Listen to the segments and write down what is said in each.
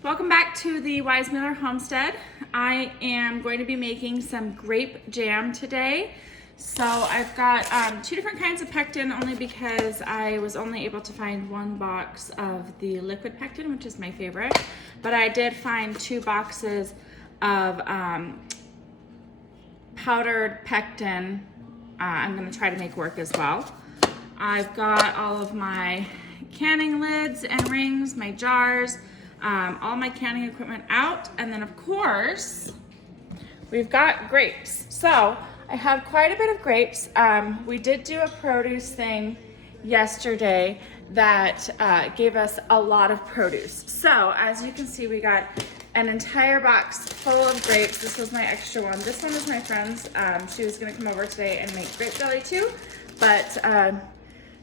Welcome back to the Weismiller Homestead. I am going to be making some grape jam today. So I've got two different kinds of pectin only because I was only able to find one box of the liquid pectin, which is my favorite. But I did find 2 boxes of powdered pectin. I'm going to try to make work as well. I've got all of my canning lids and rings, my jars, all my canning equipment out, and then of course we've got grapes. So I have quite a bit of grapes. We did do a produce thing yesterday that gave us a lot of produce. So as you can see, we got an entire box full of grapes. This was my extra one. This one is my friend's. She was gonna come over today and make grape jelly too, but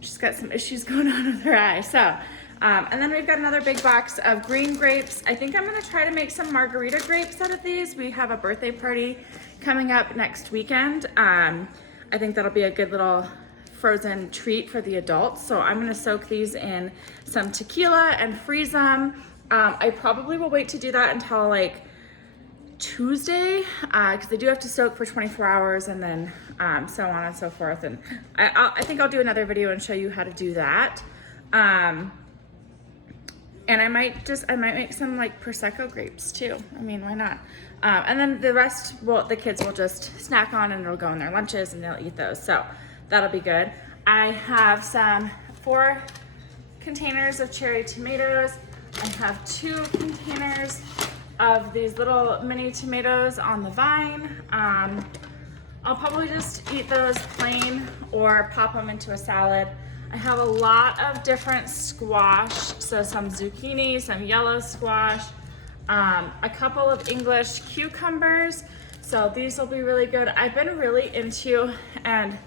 she's got some issues going on with her eye. So and then we've got another big box of green grapes. I think I'm gonna try to make some margarita grapes out of these. We have a birthday party coming up next weekend. I think that'll be a good little frozen treat for the adults. So I'm gonna soak these in some tequila and freeze them. I probably will wait to do that until like Tuesday, because they do have to soak for 24 hours and then so on and so forth. And I think I'll do another video and show you how to do that. And I might make some like Prosecco grapes too. I mean, why not? And then the rest, the kids will just snack on and it'll go in their lunches and they'll eat those. So that'll be good. I have some 4 containers of cherry tomatoes. I have 2 containers of these little mini tomatoes on the vine. I'll probably just eat those plain or pop them into a salad. I have a lot of different squash, so some zucchini, some yellow squash, a couple of English cucumbers, so these will be really good. I've been really into, and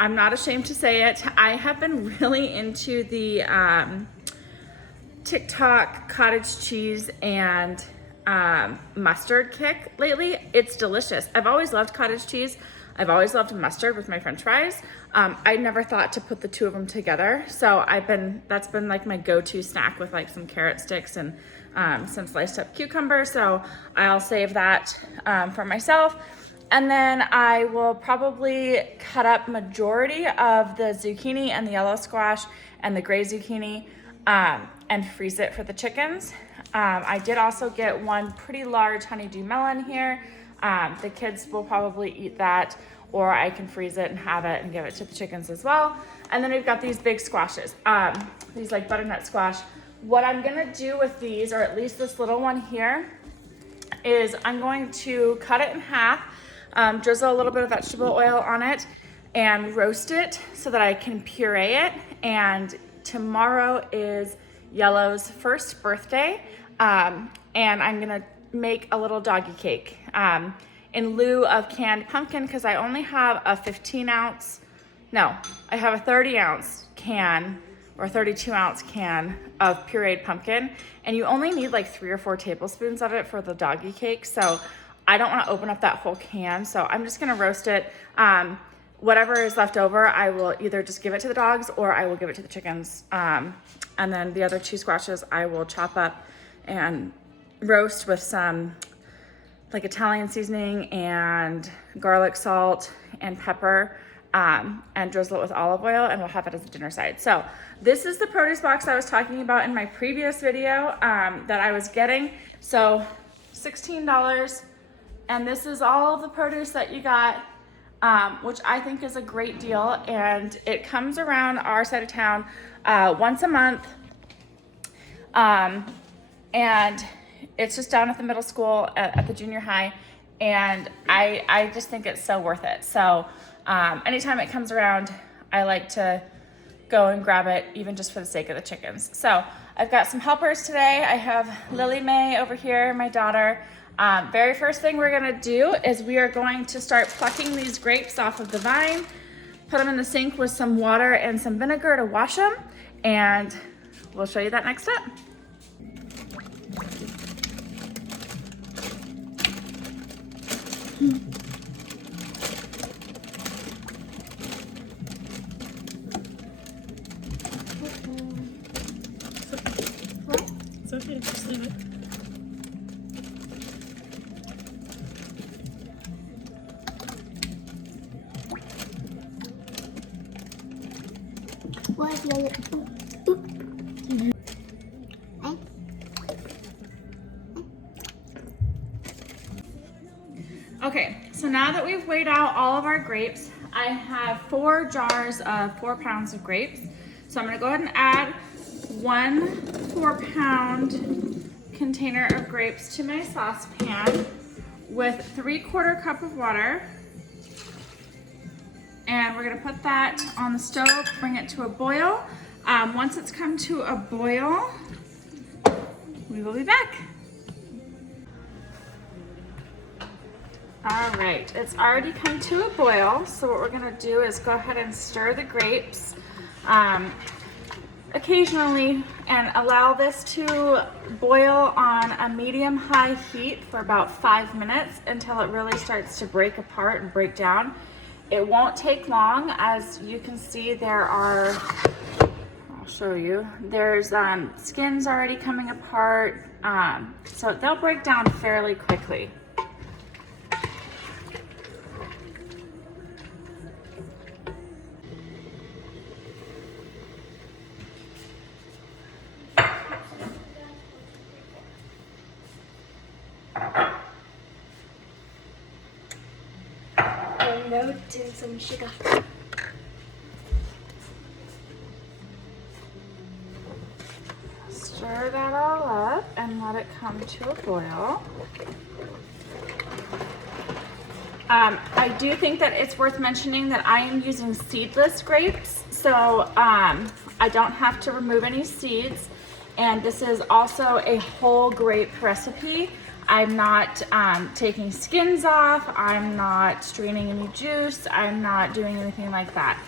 I'm not ashamed to say it, I have been really into the TikTok cottage cheese and mustard kick lately. It's delicious. I've always loved cottage cheese. I've always loved mustard with my French fries. I never thought to put the 2 of them together. So that's been like my go-to snack with like some carrot sticks and some sliced up cucumber. So I'll save that for myself. And then I will probably cut up majority of the zucchini and the yellow squash and the gray zucchini and freeze it for the chickens. I did also get 1 pretty large honeydew melon here. The kids will probably eat that, or I can freeze it and have it and give it to the chickens as well. And then we've got these big squashes, these like butternut squash. What I'm gonna do with these, or at least this little one here, is I'm going to cut it in half, drizzle a little bit of vegetable oil on it, and roast it so that I can puree it. And tomorrow is Yellow's first birthday, and I'm gonna make a little doggy cake in lieu of canned pumpkin, because I only have a 15-ounce, no, I have a 30-ounce can or 32-ounce can of pureed pumpkin, and you only need like 3 or 4 tablespoons of it for the doggy cake. So I don't want to open up that whole can, so I'm just gonna roast it. Whatever is left over, I will either just give it to the dogs or I will give it to the chickens. And then the other 2 squashes I will chop up and roast with some like Italian seasoning and garlic salt and pepper, and drizzle it with olive oil, and we'll have it as a dinner side. So this is the produce box I was talking about in my previous video that I was getting. So $16, and this is all of the produce that you got, which I think is a great deal, and it comes around our side of town once a month, and it's just down at the middle school at the junior high, and I just think it's so worth it. So anytime it comes around, I like to go and grab it, even just for the sake of the chickens. So I've got some helpers today. I have Lily Mae over here, my daughter. Very first thing we're gonna do is we are going to start plucking these grapes off of the vine, put them in the sink with some water and some vinegar to wash them, and we'll show you that next step. It's okay, just leave it. Okay, so now that we've weighed out all of our grapes, I have 4 jars of 4 pounds of grapes. So I'm gonna go ahead and add 1 4-pound container of grapes to my saucepan with 3/4 cup of water. And we're gonna put that on the stove, bring it to a boil. Once it's come to a boil, we will be back. All right, it's already come to a boil. So what we're gonna do is go ahead and stir the grapes occasionally and allow this to boil on a medium-high heat for about 5 minutes until it really starts to break apart and break down. It won't take long. As you can see, there are, I'll show you, there's skins already coming apart, so they'll break down fairly quickly. Milk and some sugar. Stir that all up and let it come to a boil. I do think that it's worth mentioning that I am using seedless grapes, so I don't have to remove any seeds. And this is also a whole grape recipe. I'm not taking skins off. I'm not straining any juice. I'm not doing anything like that.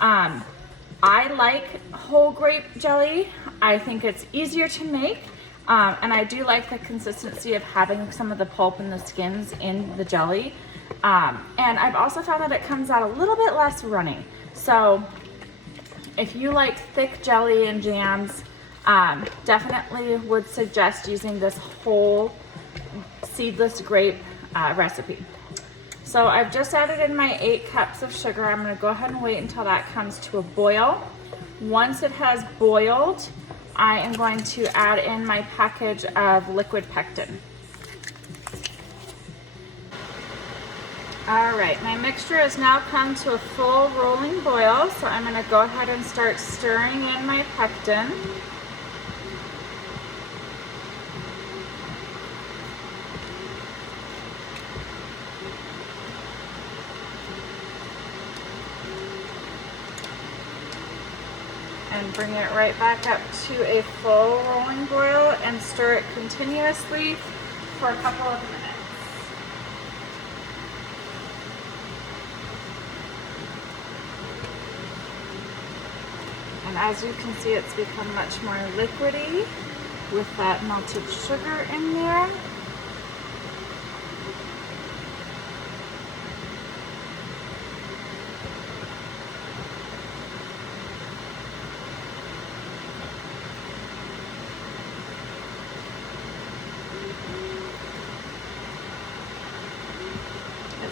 I like whole grape jelly. I think it's easier to make. And I do like the consistency of having some of the pulp and the skins in the jelly. And I've also found that it comes out a little bit less runny. So if you like thick jelly and jams, definitely would suggest using this whole seedless grape recipe. So I've just added in my 8 cups of sugar. I'm going to go ahead and wait until that comes to a boil. Once it has boiled, I am going to add in my package of liquid pectin. All right, my mixture has now come to a full rolling boil, so I'm going to go ahead and start stirring in my pectin. And bring it right back up to a full rolling boil and stir it continuously for a couple of minutes. And as you can see, it's become much more liquidy with that melted sugar in there.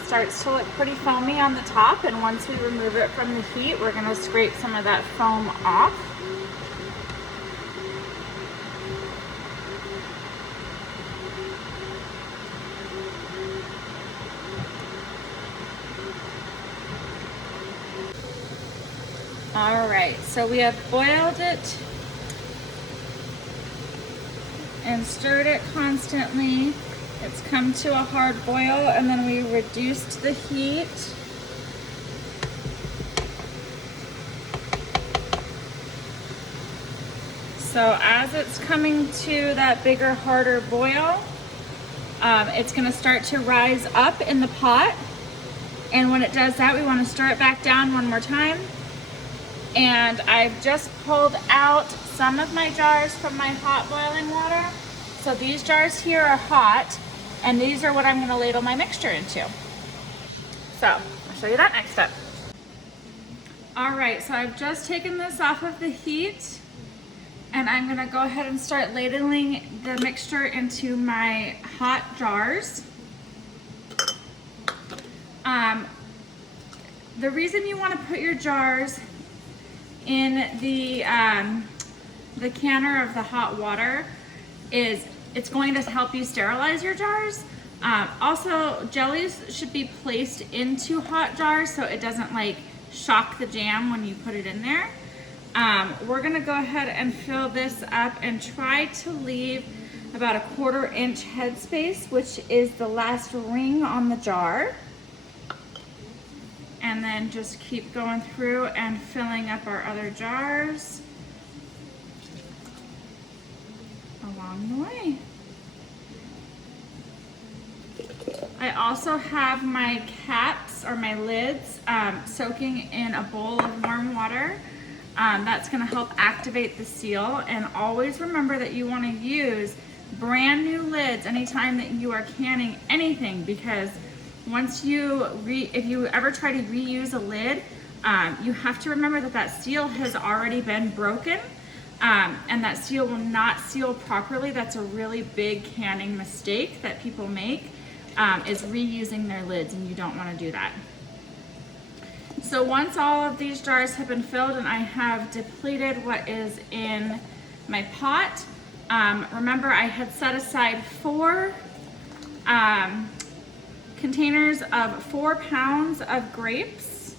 Starts to look pretty foamy on the top, and once we remove it from the heat, we're going to scrape some of that foam off. All right, so we have boiled it and stirred it constantly. It's come to a hard boil, and then we reduced the heat. So as it's coming to that bigger, harder boil, it's gonna start to rise up in the pot. And when it does that, we wanna stir it back down one more time. And I've just pulled out some of my jars from my hot boiling water. So these jars here are hot, and these are what I'm gonna ladle my mixture into. So I'll show you that next step. All right, so I've just taken this off of the heat, and I'm gonna go ahead and start ladling the mixture into my hot jars. The reason you wanna put your jars in the canner of the hot water is it's going to help you sterilize your jars. Also, jellies should be placed into hot jars so it doesn't like shock the jam when you put it in there. We're gonna go ahead and fill this up and try to leave about a 1/4 inch headspace, which is the last ring on the jar. And then just keep going through and filling up our other jars along the way. I also have my caps or my lids soaking in a bowl of warm water. That's going to help activate the seal, and always remember that you want to use brand new lids anytime that you are canning anything, because once if you ever try to reuse a lid, you have to remember that that seal has already been broken, and that seal will not seal properly. That's a really big canning mistake that people make, is reusing their lids, and you don't want to do that. So once all of these jars have been filled and I have depleted what is in my pot, remember I had set aside 4 containers of 4 pounds of grapes.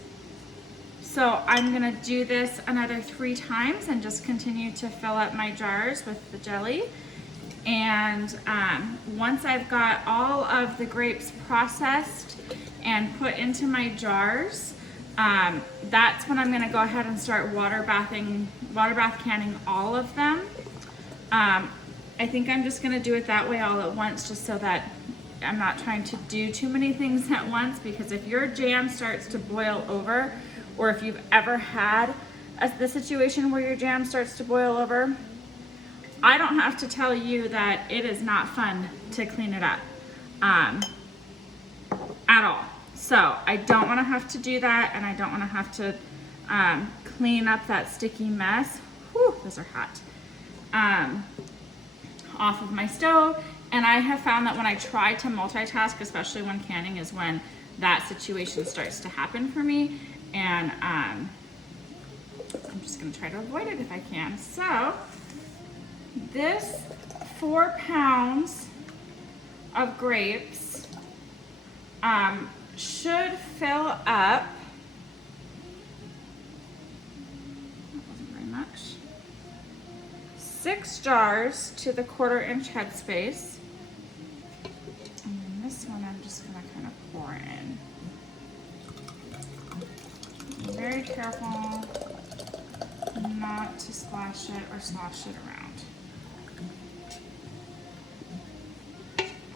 So I'm gonna do this another 3 times and just continue to fill up my jars with the jelly. And once I've got all of the grapes processed and put into my jars, that's when I'm gonna go ahead and start water bath canning all of them. I think I'm just gonna do it that way all at once, just so that I'm not trying to do too many things at once, because if your jam starts to boil over, or if you've ever had the situation where your jam starts to boil over, I don't have to tell you that it is not fun to clean it up at all. So I don't want to have to do that, and I don't want to have to clean up that sticky mess. Whew, those are hot. Off of my stove. And I have found that when I try to multitask, especially when canning, is when that situation starts to happen for me. And I'm just going to try to avoid it if I can. So this 4 pounds of grapes should fill up, that wasn't very much, 6 jars to the 1/4 inch headspace. And then this one I'm just gonna kind of pour in. Be very careful not to splash it or slosh it around.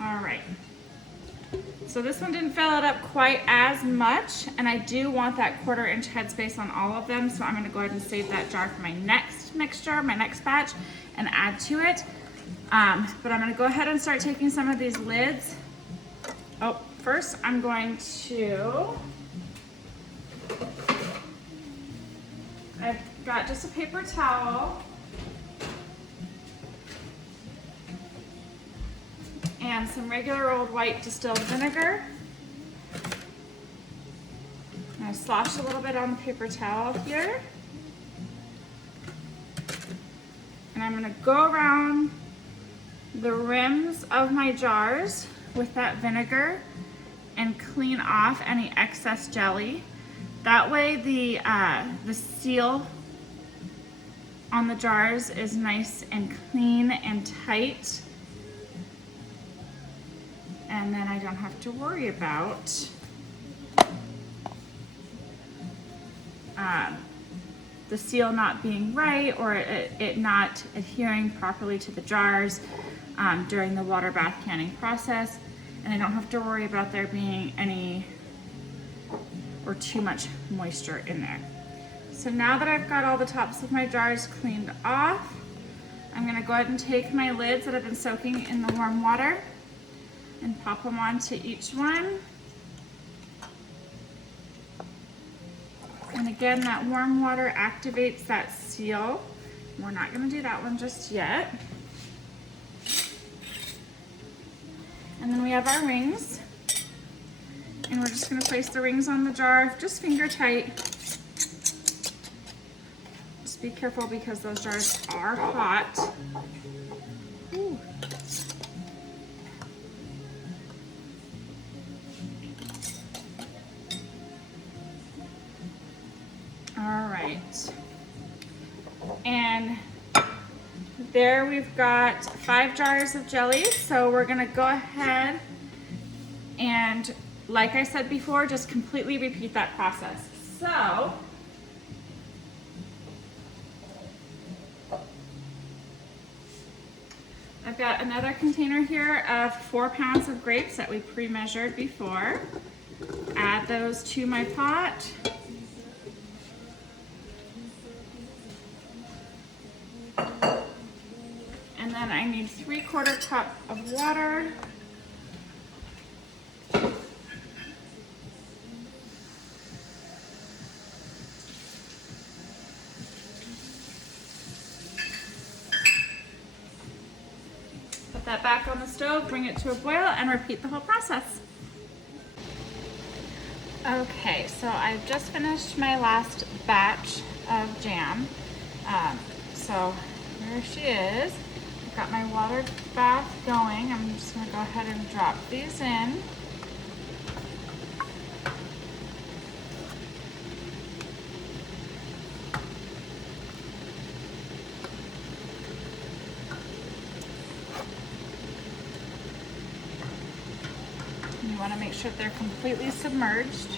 All right. So this one didn't fill it up quite as much, and I do want that 1/4 inch headspace on all of them, so I'm gonna go ahead and save that jar for my next mixture, my next batch, and add to it. But I'm gonna go ahead and start taking some of these lids. Oh, first I'm going to, I've got just a paper towel and some regular old white distilled vinegar. And I slosh a little bit on the paper towel here. And I'm gonna go around the rims of my jars with that vinegar and clean off any excess jelly. That way the seal on the jars is nice and clean and tight. And then I don't have to worry about the seal not being right, or it not adhering properly to the jars during the water bath canning process. And I don't have to worry about there being any or too much moisture in there. So now that I've got all the tops of my jars cleaned off, I'm gonna go ahead and take my lids that have been soaking in the warm water and pop them onto each one. And again, that warm water activates that seal. We're not gonna do that one just yet. And then we have our rings. And we're just gonna place the rings on the jar, just finger tight. Just be careful because those jars are hot. Ooh. All right. And there we've got 5 jars of jelly. So we're gonna go ahead and, like I said before, just completely repeat that process. So, I've got another container here of 4 pounds of grapes that we pre-measured before. Add those to my pot. And then I need 3/4 cup of water. Put that back on the stove, bring it to a boil, and repeat the whole process. Okay, so I've just finished my last batch of jam. So here she is. I've got my water bath going. I'm just gonna go ahead and drop these in. You want to make sure they're completely submerged.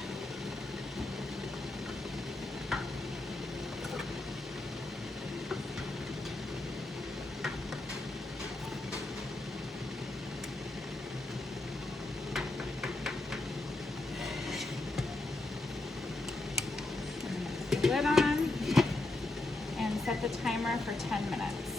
Put the lid on and set the timer for 10 minutes.